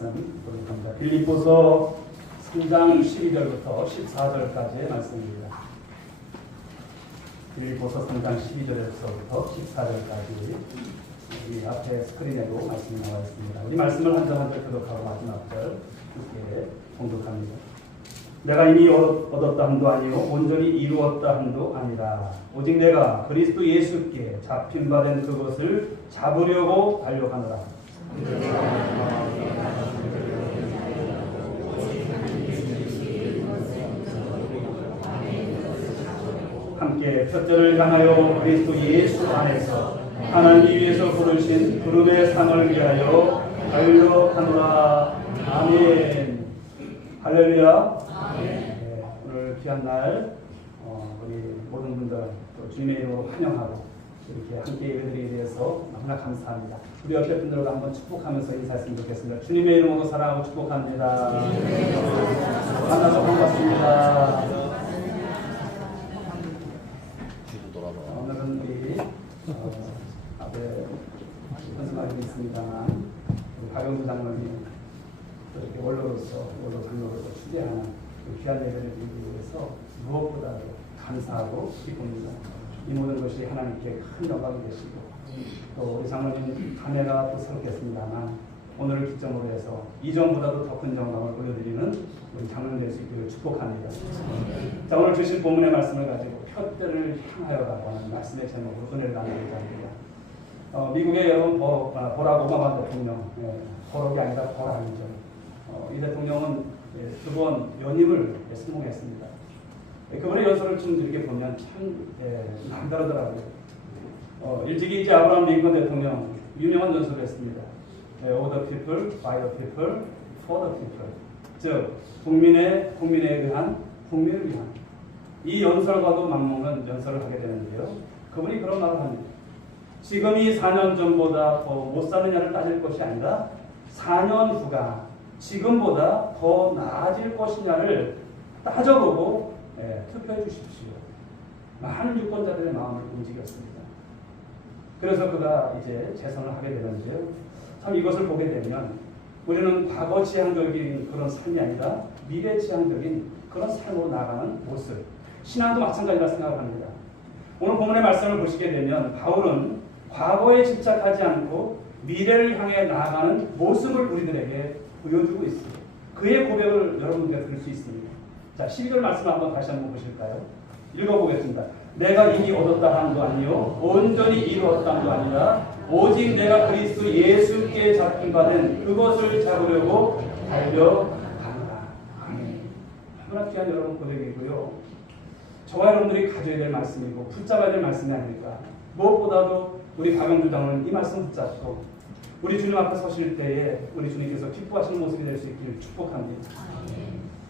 말씀 보도록 합니다. 빌립보서 3장 12절부터 14절까지의 말씀입니다. 빌립보서 3장 12절에서부터 14절까지 이 앞에 스크린에도 말씀이 나와 있습니다. 우리 말씀을 한 절 한 절 교독하고 마지막 절 함께 봉독합니다. 내가 이미 얻었다 함도 아니요 온전히 이루었다 함도 아니라 오직 내가 그리스도 예수께 잡힌 바 된 그것을 잡으려고 달려가노라. 함께 표절을 향하여 그리스도 예수 안에서 하나님 위에서 부르신 부름의 상을 위하여 달려가노라. 아멘. 할렐루야. 네, 오늘 귀한 날 우리 모든 분들 또 주님의 이름으로 환영하고 이렇게 함께 예배드리게 되어서 너무나 감사합니다. 우리 옆에 분들과 한번 축복하면서 인사했으면 좋겠습니다. 주님의 이름으로 사랑하고 축복합니다. 만나서 반갑습니다. 오늘은 우리 앞에 연습하고 있습니다만 우리 박영수 장로님 이렇게 원로 장로로서 추대하는 귀한 예배를 드리기 위해서 무엇보다도 감사하고 기쁩니다. 이 모든 것이 하나님께 큰 영광이 되시고 또 우리 장로님 감회가 또 새롭겠습니다만 오늘을 기점으로 해서 이전보다도 더 큰 영광을 올려드리는 우리 장로님 될 수 있기를 축복합니다. 자, 오늘 주신 본문의 말씀을 가지고 표대를 향하여라고 하는 말씀의 제목으로 은혜를 나누고자 합니다. 미국의 여러분 버락 오바마 대통령, 버럭이 아니라 버락이죠. 이 대통령은 2번 연임을 성공했습니다. 그분의 연설을 좀 이렇게 보면 참 남다르더라고요. 일찍이 이제 아브라함 링컨 대통령 유명한 연설을 했습니다. Of the people, by the people, for the people. 즉 국민에 의한 국민을 위한 이 연설과도 맞먹는 연설을 하게 되는데요. 그분이 그런 말을 합니다. 지금이 4년 전보다 더 못 사느냐를 따질 것이 아니라 4년 후가 지금보다 더 나아질 것이냐를 따져보고 투표해 주십시오. 많은 유권자들의 마음을 움직였습니다. 그래서 그가 이제 재선을 하게 되는데요. 참 이것을 보게 되면 우리는 과거 지향적인 그런 삶이 아니라 미래 지향적인 그런 삶으로 나아가는 모습, 신앙도 마찬가지라 생각을 합니다. 오늘 본문의 말씀을 보시게 되면 바울은 과거에 집착하지 않고 미래를 향해 나아가는 모습을 우리들에게 보여주고 있습니다. 그의 고백을 여러분께 들을 수 있습니다. 자, 12절 말씀 한번 다시 한번 보실까요? 읽어보겠습니다. 내가 이미 얻었다 함도 아니요 온전히 이루었다 함도 아니라 오직 내가 그리스도 예수께 잡힌 바 된 그것을 잡으려고 달려간다. 아멘. 너무나 귀한 여러분 고백이고요. 저와 여러분들이 가져야 될 말씀이고 붙잡아야 될 말씀이 아닐까. 무엇보다도 우리 박영주 장로는 이 말씀 붙잡고 우리 주님 앞에 서실 때에 우리 주님께서 기뻐하시는 모습이 될 수 있기를 축복합니다.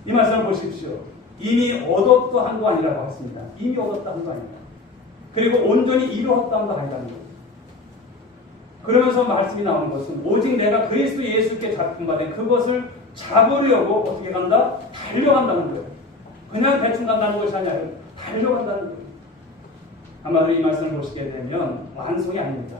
이 말씀을 보십시오. 이미 얻었다 한도 아니라고 했습니다. 이미 얻었다 한도 아니다. 그리고 온전히 이루었다 한도 아니라는 거예요. 그러면서 말씀이 나오는 것은 오직 내가 그리스도 예수께 잡힌 바 된 그것을 잡으려고 어떻게 간다? 달려간다는 거예요. 그냥 대충 간다는 것이 아니라 달려간다는 거예요. 아마도 이 말씀을 보시게 되면 완성이 아닙니다.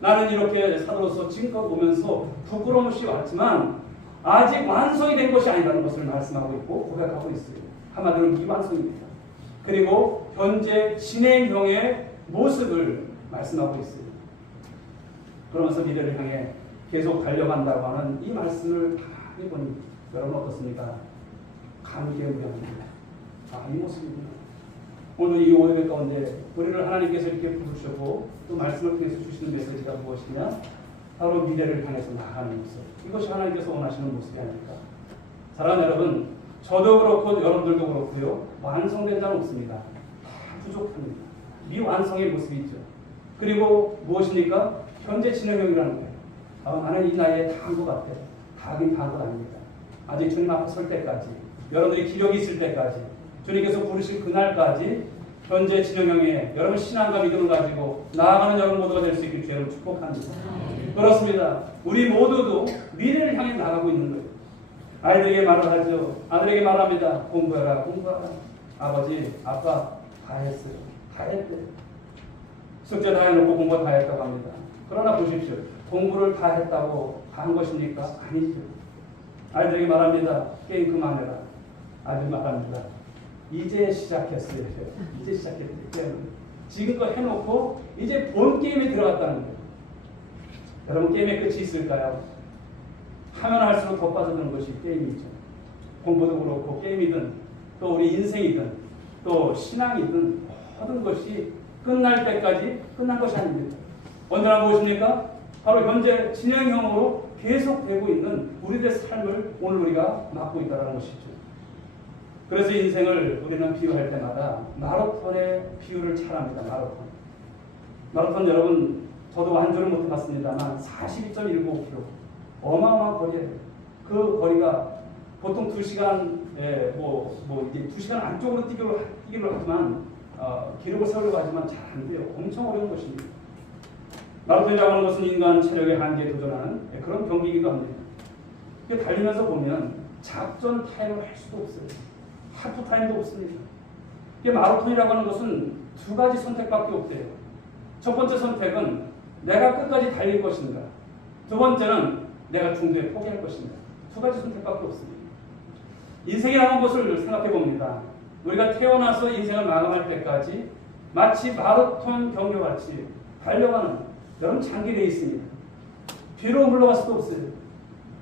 나는 이렇게 사도로서 지금껏 오면서 부끄러움 없이 왔지만 아직 완성이 된 것이 아니라는 것을 말씀하고 있고 고백하고 있어요. 한마디로 미완성입니다. 그리고 현재 진행형의 모습을 말씀하고 있어요. 그러면서 미래를 향해 계속 달려간다고 하는 이 말씀을 다 해보니 여러분 어떻습니까? 감격이 무량합니다. 이 모습이구나. 오늘 이 오해의 가운데 우리를 하나님께서 이렇게 부르셨고 또 말씀을 통해서 주시는 메시지가 무엇이냐? 바로 미래를 향해서 나아가는 모습. 이것이 하나님께서 원하시는 모습이 아닐까. 사랑하는 여러분, 저도 그렇고 여러분들도 그렇고요. 완성된 자는 없습니다. 다 부족합니다. 미완성의 모습이 있죠. 그리고 무엇입니까? 현재 진행형이라는 거예요. 나는 이 나이에 다 한 것 같아. 다 하긴 다 한 것 아닙니다. 아직 주님 앞에 설 때까지, 여러분들이 기력이 있을 때까지, 주님께서 부르실 그날까지 현재 진행형에 여러분 신앙과 믿음을 가지고 나아가는 여러분 모두가 될 수 있길 주님을 축복합니다. 그렇습니다. 우리 모두도 미래를 향해 나가고 있는 거예요. 아이들에게 말을 하죠. 아들에게 말합니다. 공부해라, 공부하라. 아버지, 아빠 다 했어요. 다 했대요. 숙제 다 해놓고 공부 다 했다고 합니다. 그러나 보십시오. 공부를 다 했다고 다 한 것입니까? 아니죠. 아이들에게 말합니다. 게임 그만해라. 아이들 말합니다. 이제 시작했어요. 이제 시작했어요. 지금껏 해놓고 이제 본 게임에 들어갔다는 거예요. 여러분, 게임의 끝이 있을까요? 하면 할수록 더 빠져드는 것이 게임이죠. 공부도 그렇고 게임이든 또 우리 인생이든 또 신앙이든 모든 것이 끝날 때까지 끝난 것이 아닙니다. 언제나 무엇입니까? 바로 현재 진행형으로 계속되고 있는 우리들의 삶을 오늘 우리가 맡고 있다는 것이죠. 그래서 인생을 우리는 비유할 때마다 마라톤의 비유를 잘합니다. 마라톤 여러분, 저도 완주를 못 해봤습니다만 42.195km 어마어마한 거리예요. 그 거리가 보통 2시간 이제 2시간 안쪽으로 뛰기로 하지만 기록을 세우려고 하지만 잘 안 돼요. 엄청 어려운 것입니다. 마라톤이라고 하는 것은 인간 체력의 한계에 도전하는 그런 경기이기도 합니다. 달리면서 보면 작전 타임을 할 수도 없어요. 하프 타임도 없습니다. 마라톤이라고 하는 것은 두 가지 선택밖에 없대요. 첫 번째 선택은 내가 끝까지 달릴 것인가. 두 번째는 내가 중도에 포기할 것인가. 두 가지 선택밖에 없습니다. 인생이라는 것을 생각해 봅니다. 우리가 태어나서 인생을 마감할 때까지 마치 마라톤 경기같이 달려가는 여러분 장기 레이스입니다. 뒤로 물러갈 수도 없어요.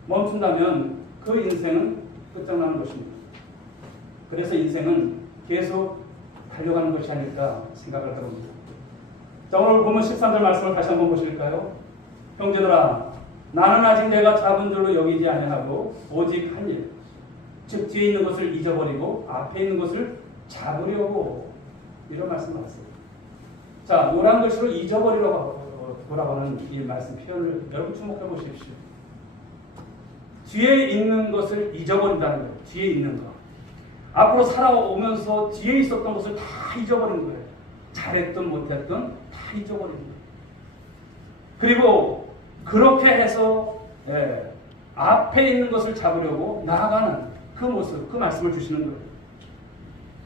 멈춘다면 그 인생은 끝장나는 것입니다. 그래서 인생은 계속 달려가는 것이 아닐까 생각을 해봅니다. 자, 오늘 보면 13절 말씀을 다시 한번 보실까요? 형제들아, 나는 아직 내가 잡은 줄로 여기지 아니하고 오직 한 일, 즉 뒤에 있는 것을 잊어버리고 앞에 있는 것을 잡으려고, 이런 말씀을 하세요. 자, 노란 글씨로 잊어버리라고 하는 이 말씀 표현을 여러분 주목해 보십시오. 뒤에 있는 것을 잊어버린다는 거예요. 뒤에 있는 것. 앞으로 살아오면서 뒤에 있었던 것을 다 잊어버리는 거예요. 잘했든 못했든 다 잊어버리는 거예요. 그리고 그렇게 해서 앞에 있는 것을 잡으려고 나아가는 그 모습, 그 말씀을 주시는 거예요.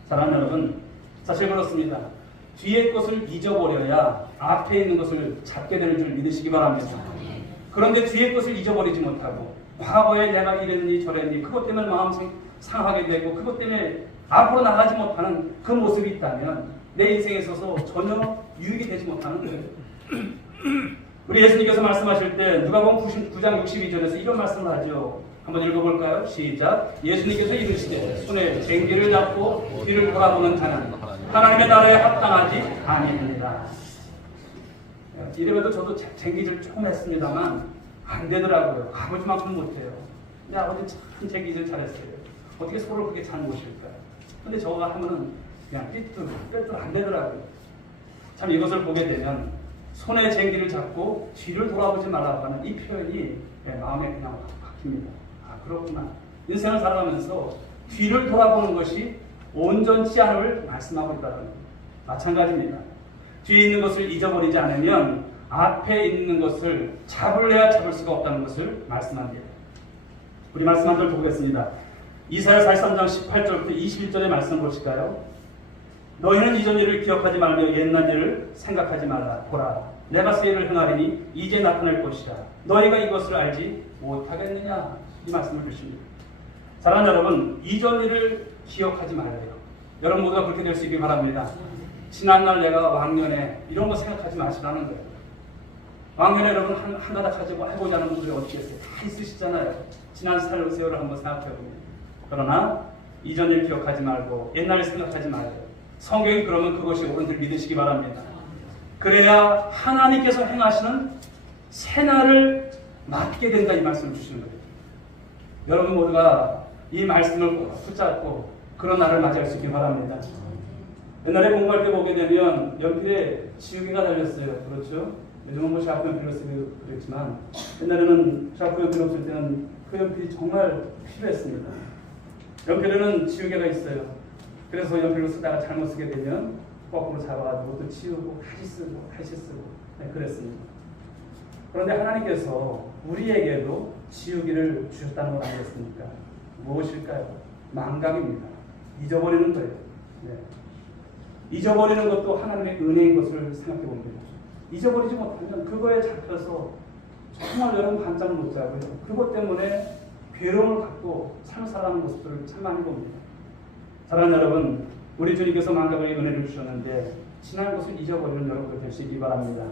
사랑하는 여러분, 사실 그렇습니다. 뒤에 것을 잊어버려야 앞에 있는 것을 잡게 되는 줄 믿으시기 바랍니다. 그런데 뒤에 것을 잊어버리지 못하고 과거에 내가 이랬니 저랬니 그것 때문에 마음 상하게 되고 그것 때문에 앞으로 나가지 못하는 그 모습이 있다면 내 인생에 있어서 전혀 유익이 되지 못하는 거예요. 우리 예수님께서 말씀하실 때 누가복음 9장 62절에서 이런 말씀을 하죠. 한번 읽어볼까요? 시작. 예수님께서 이르시되 손에 쟁기를 잡고 뒤를 돌아보는 자는 하나님의 나라에 합당하지 아니하니라. 이래봬도 저도 쟁기질 조금 했습니다만 안 되더라고요. 아버지만큼 못해요. 근데 아버지 참 쟁기질 잘했어요. 어떻게 소를 그렇게 잘 모실까요? 근데 저가 하면은 그냥 삐뚤 안 되더라고요. 참 이것을 보게 되면 손에 쟁기를 잡고 뒤를 돌아보지 말라고 하는 이 표현이 마음에 그냥 박힙니다. 아, 그렇구나. 인생을 살아가면서 뒤를 돌아보는 것이 온전치 않음을 말씀하고 있다는 겁니다. 마찬가지입니다. 뒤에 있는 것을 잊어버리지 않으면 앞에 있는 것을 잡을래야 잡을 수가 없다는 것을 말씀합니다. 우리 말씀 한 절 보겠습니다. 이사야 43장 18절부터 21절의 말씀 보실까요? 너희는 이전 일을 기억하지 말며 옛날 일을 생각하지 말라. 보라, 내가 새 일을 행하리니 이제 나타날 것이라. 너희가 이것을 알지 못하겠느냐? 이 말씀을 주십니다. 사랑하는 여러분, 이전 일을 기억하지 말아요. 여러분 모두가 그렇게 될 수 있길 바랍니다. 지난날 내가 왕년에 이런 거 생각하지 마시라는 거예요. 왕년에 여러분 한가닥 가지고 해보자는 분들이 어떻게 했어요? 다 있으시잖아요. 지난 세월을 한번 생각해보면. 그러나 이전 일 기억하지 말고 옛날을 생각하지 말아요. 성경이 그러면 그것이 옳은 줄 믿으시기 바랍니다. 그래야 하나님께서 행하시는 새날을 맞게 된다, 이 말씀을 주시는 거예요. 여러분 모두가 이 말씀을 꼭 붙잡고 그런 날을 맞이할 수 있길 바랍니다. 옛날에 공부할 때 보게 되면 연필에 지우개가 달렸어요. 그렇죠? 요즘은 뭐 샤프 연필로 쓰고 그랬지만 옛날에는 샤프 연필 없을 때는 그 연필이 정말 필요했습니다. 연필에는 지우개가 있어요. 그래서 연필로 쓰다가 잘못 쓰게 되면 거꾸로 잡아가지고 또 지우고 다시 쓰고 그랬습니다. 그런데 하나님께서 우리에게도 지우개를 주셨다는 것 아니겠습니까? 무엇일까요? 망각입니다. 잊어버리는 거예요. 네. 잊어버리는 것도 하나님의 은혜인 것을 생각해 봅니다. 잊어버리지 못하면 그거에 잡혀서 정말 여러분 반짝 못 자고요. 그것 때문에 괴로움을 갖고 삶을 살아가는 모습들을 참 많이 봅니다. 사랑하는 여러분, 우리 주님께서 만가병의 은혜를 주셨는데 지난 것을 잊어버리는 여러분들 되시기 바랍니다.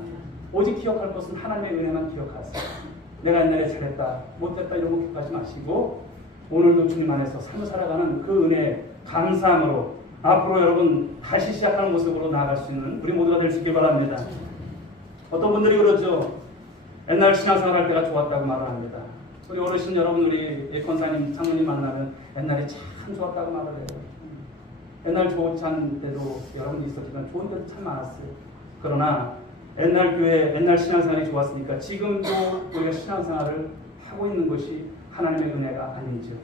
오직 기억할 것은 하나님의 은혜만 기억하세요. 내가 옛날에 잘했다, 못했다 이런 거 기억하지 마시고 오늘도 주님 안에서 삶을 살아가는 그 은혜에 감사함으로 앞으로 여러분 다시 시작하는 모습으로 나아갈 수 있는 우리 모두가 될 수 있길 바랍니다. 어떤 분들이 그러죠. 옛날 신앙생활 할 때가 좋았다고 말을 합니다. 우리 어르신 여러분, 우리 예컨사님, 장모님 만나면 옛날에 참 좋았다고 말을 해요. 옛날 좋은 때도 여러분이 있었지만 좋은 때도 참 많았어요. 그러나 옛날 교회, 옛날 신앙생활이 좋았으니까 지금도 우리가 신앙생활을 하고 있는 것이 하나님의 은혜가 아니죠.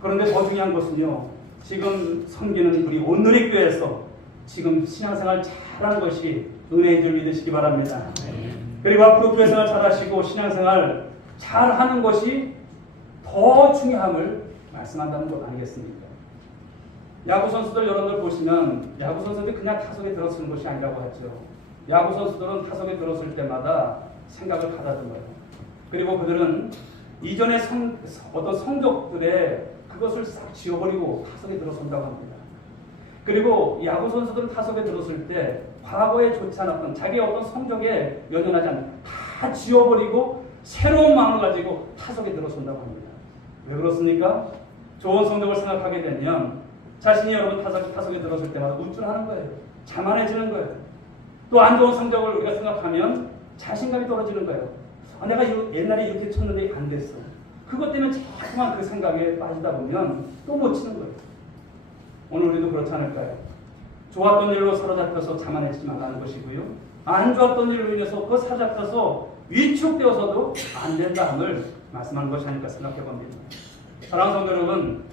그런데 더 중요한 것은요, 지금 섬기는 우리 온누리교회에서 지금 신앙생활 잘하는 것이 은혜인 줄 믿으시기 바랍니다. 그리고 앞으로 교회생활 잘하시고 신앙생활 잘하는 것이 더 중요함을 말씀한다는 것 아니겠습니까? 야구 선수들 여러분들 보시면 야구 선수들이 그냥 타석에 들어서는 것이 아니라고 하죠. 야구 선수들은 타석에 들어설 때마다 생각을 가다듬어요. 그리고 그들은 이전의 어떤 성적들에 그것을 싹 지워버리고 타석에 들어선다고 합니다. 그리고 야구 선수들은 타석에 들어설 때 과거에 좋지 않았던 자기의 어떤 성적에 연연하지 않는 다 지워버리고 새로운 마음을 가지고 타석에 들어선다고 합니다. 왜 그렇습니까? 좋은 성적을 생각하게 되면 자신이 여러분 타석에 들어설 때마다 우쭐하는 거예요. 자만해지는 거예요. 또 안 좋은 성적을 우리가 생각하면 자신감이 떨어지는 거예요. 내가 옛날에 이렇게 쳤는데 안 됐어. 그것 때문에 자꾸만 그 생각에 빠지다 보면 또 못 치는 거예요. 오늘 우리도 그렇지 않을까요? 좋았던 일로 사로잡혀서 자만해지지 말라는 것이고요. 안 좋았던 일로 인해서 그 사로잡혀서 위축되어서도 안 된다함을 말씀하는 것이 아닐까 생각해 봅니다. 사랑하는 성도 여러분,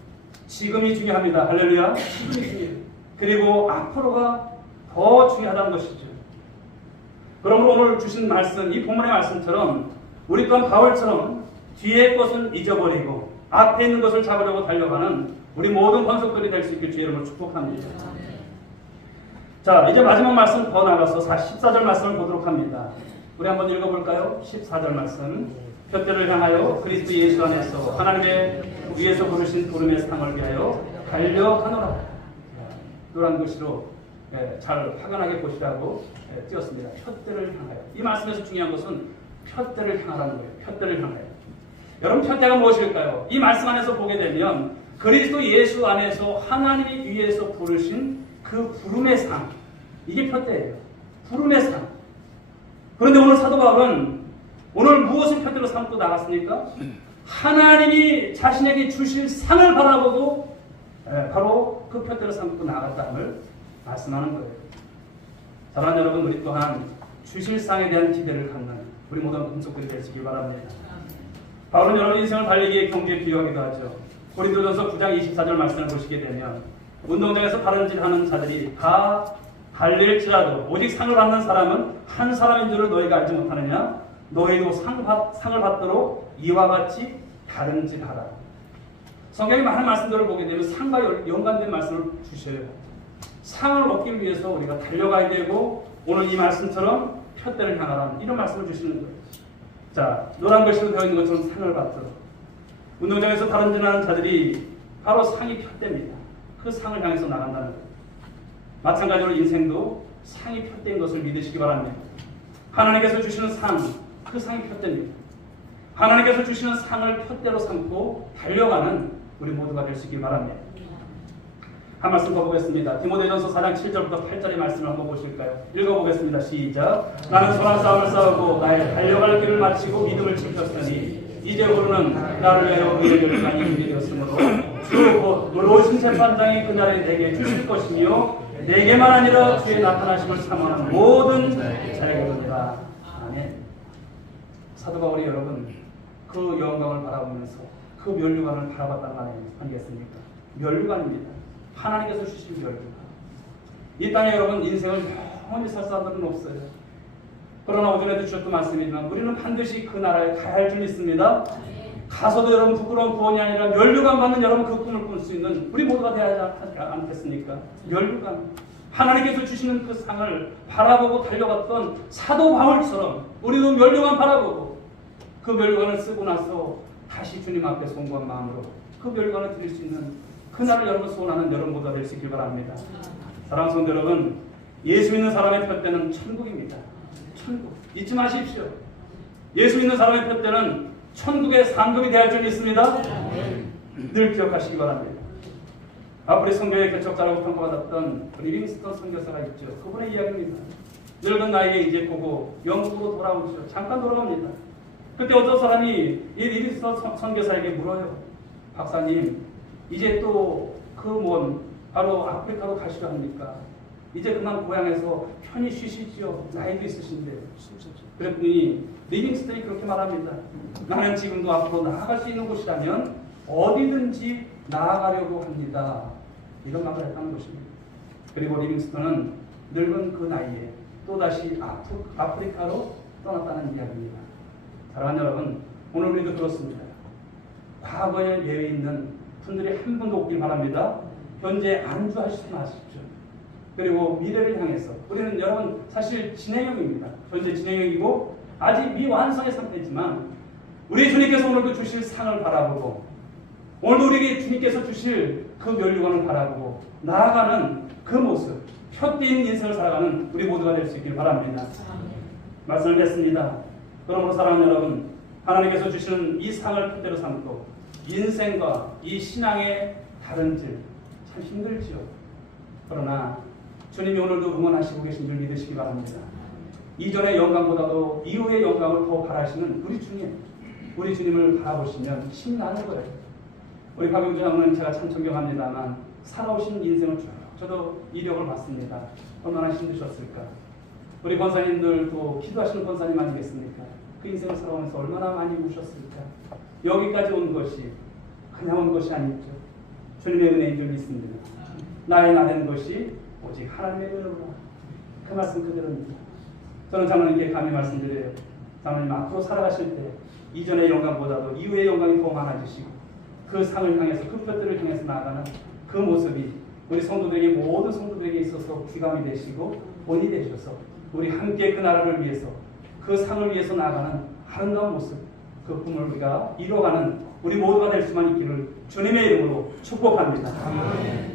지금이 중요합니다. 할렐루야. 지금이 중요해요. 그리고 앞으로가 더 중요하다는 것이죠. 그러므로 오늘 주신 말씀, 이 본문의 말씀처럼 우리 또한 바울처럼 뒤의 것은 잊어버리고 앞에 있는 것을 잡으려고 달려가는 우리 모든 권속들이 될 수 있길 주의 이름으로 축복합니다. 자, 이제 마지막 말씀 더 나가서 14절 말씀을 보도록 합니다. 우리 한번 읽어볼까요? 14절 말씀. 푯대를 향하여 그리스도 예수 안에서 하나님의 위에서 부르신 부름의 상을 위하여 달려가노라. 노란 글씨로 잘 확연하게 보시라고 띄었습니다. 푯대를 향하여. 이 말씀에서 중요한 것은 푯대를 향하라는 거예요. 푯대를 향하여. 여러분, 푯대가 무엇일까요? 이 말씀 안에서 보게 되면 그리스도 예수 안에서 하나님이 위에서 부르신 그 부름의 상, 이게 푯대예요. 부름의 상. 그런데 오늘 사도 바울은 오늘 무엇을 푯대로 삼고 나갔습니까? 하나님이 자신에게 주실 상을 바라보고 바로 그 푯대로 삼고 나갔다는 말씀하는 거예요. 사랑하는 여러분, 우리 또한 주실 상에 대한 기대를 갖는 우리 모든 금속들이 되시기 바랍니다. 바울은 여러분 인생을 달리기에 경주에 비유하기도 하죠. 고린도전서 9장 24절 말씀을 보시게 되면 운동장에서 다른질하는 자들이 다 달릴지라도 오직 상을 받는 사람은 한 사람인 줄을 너희가 알지 못하느냐? 너희도 상을 받도록 이와 같이 다른질하라. 성경이 많은 말씀들을 보게 되면 상과 연관된 말씀을 주셔요. 상을 얻기 위해서 우리가 달려가야 되고 오늘 이 말씀처럼 푯대를 향하라는 이런 말씀을 주시는 거예요. 자, 노란 글씨로 되어 있는 것처럼 상을 받도록 운동장에서 다른질하는 자들이 바로 상이 푯대입니다. 그 상을 향해서 나간다는 거예요. 마찬가지로 인생도 상이 푯대인 것을 믿으시기 바랍니다. 하나님께서 주시는 상, 그 상이 푯대입니다. 하나님께서 주시는 상을 푯대로 삼고 달려가는 우리 모두가 될 수 있기 바랍니다. 한 말씀 더 보겠습니다. 디모데전서 4장 7절부터 8절의 말씀을 한번 보실까요? 읽어보겠습니다. 시작. 나는 선한 싸움을 싸우고 나의 달려갈 길을 마치고 믿음을 지켰으니 이제 오르는 나를 위하여 그의 열강이 준비되었으므로 주 곧 놀라우신 재판장이 그날에 내게 주실 것이며 내게만 아니라 주의 나타나심을 사모하는 모든 자에게로니라. 아멘. 사도 바울이 여러분 그 영광을 바라보면서 그 면류관을 바라봤다는 말 아니겠습니까? 면류관입니다. 하나님께서 주신 면류관. 이 땅에 여러분 인생을 영원히 살 사람들은 없어요. 그러나 오전에도 주셨던 말씀이지만 우리는 반드시 그 나라에 가야 할 줄 믿습니다. 가서도 여러분 부끄러운 구원이 아니라 면류관 받는 여러분 그 꿈을 꿀 수 있는 우리 모두가 되어야 하지 않겠습니까? 면류관. 하나님께서 주시는 그 상을 바라보고 달려갔던 사도 바울처럼 우리도 면류관 바라보고 그 멸관을 쓰고 나서 다시 주님 앞에 송구한 마음으로 그 멸관을 드릴 수 있는 그날을 여러분 소원하는 여러분 모두가 될 수 있길 바랍니다. 사랑하는 성도 여러분, 예수 믿는 사람의 표대는 천국입니다. 천국. 잊지 마십시오. 예수 믿는 사람의 표대는 천국의 상급이 되어야 할 줄 믿습니다. 늘 기억하시기 바랍니다. 아프리 선교의 개척자라고 평가받았던 리빙스턴 선교사가 있죠. 그분의 이야기입니다. 늙은 나이에 이제 보고 영국으로 돌아오죠. 잠깐 돌아옵니다. 그때 어떤 사람이 이 리빙스턴 선교사에게 물어요. 박사님, 이제 또 그 먼 바로 아프리카로 가시려 합니까? 이제 그만 고향에서 편히 쉬시죠. 나이도 있으신데. 그랬더니 리빙스턴이 그렇게 말합니다. 나는 지금도 앞으로 나아갈 수 있는 곳이라면 어디든지 나아가려고 합니다. 이런 말을 했다는 것입니다. 그리고 리빙스턴은 늙은 그 나이에 또다시 아프리카로 떠났다는 이야기입니다. 사랑하는 여러분, 오늘 우리도 그렇습니다. 과거에 예외 있는 분들이 한 분도 없길 바랍니다. 현재 안주하시지 마십시오. 그리고 미래를 향해서 우리는 여러분 사실 진행형입니다. 현재 진행형이고 아직 미완성의 상태지만 우리 주님께서 오늘도 주실 상을 바라보고 오늘도 우리에게 주님께서 주실 그 면류관을 바라보고 나아가는 그 모습, 푯대인 인생을 살아가는 우리 모두가 될 수 있길 바랍니다. 말씀을 맺습니다. 그러므로 사랑하는 여러분, 하나님께서 주시는 이 상을 푯대로 삼고 인생과 이 신앙의 다른 질 참 힘들지요. 그러나 주님이 오늘도 응원하시고 계신 줄 믿으시기 바랍니다. 이전의 영광보다도 이후의 영광을 더 바라시는 우리 주님을 바라보시면 힘이 나는 거예요. 우리 박용주 장로님 제가 참 존경합니다만 살아오신 인생을 쭉 저도 이력을 봤습니다. 얼마나 힘드셨을까. 우리 권사님들도 기도하시는 권사님 아니겠습니까? 그 인생을 살아오면서 얼마나 많이 우셨을까. 여기까지 온 것이 그냥 온 것이 아니죠. 주님의 은혜인 줄 믿습니다. 나의 나된 것이 오직 하나님의 은혜로라. 그 말씀 그대로입니다. 저는 장로님께 감히 말씀드려요. 장로님 앞으로 살아가실 때 이전의 영광보다도 이후의 영광이 더 많아지시고 그 상을 향해서 그 뼈들을 향해서 나아가는 그 모습이 우리 성도들에게 모든 성도들에게 있어서 귀감이 되시고 본이 되셔서 우리 함께 그 나라를 위해서 그 상을 위해서 나아가는 아름다운 모습, 그 꿈을 우리가 이뤄가는 우리 모두가 될 수만 있기를 주님의 이름으로 축복합니다. 아멘.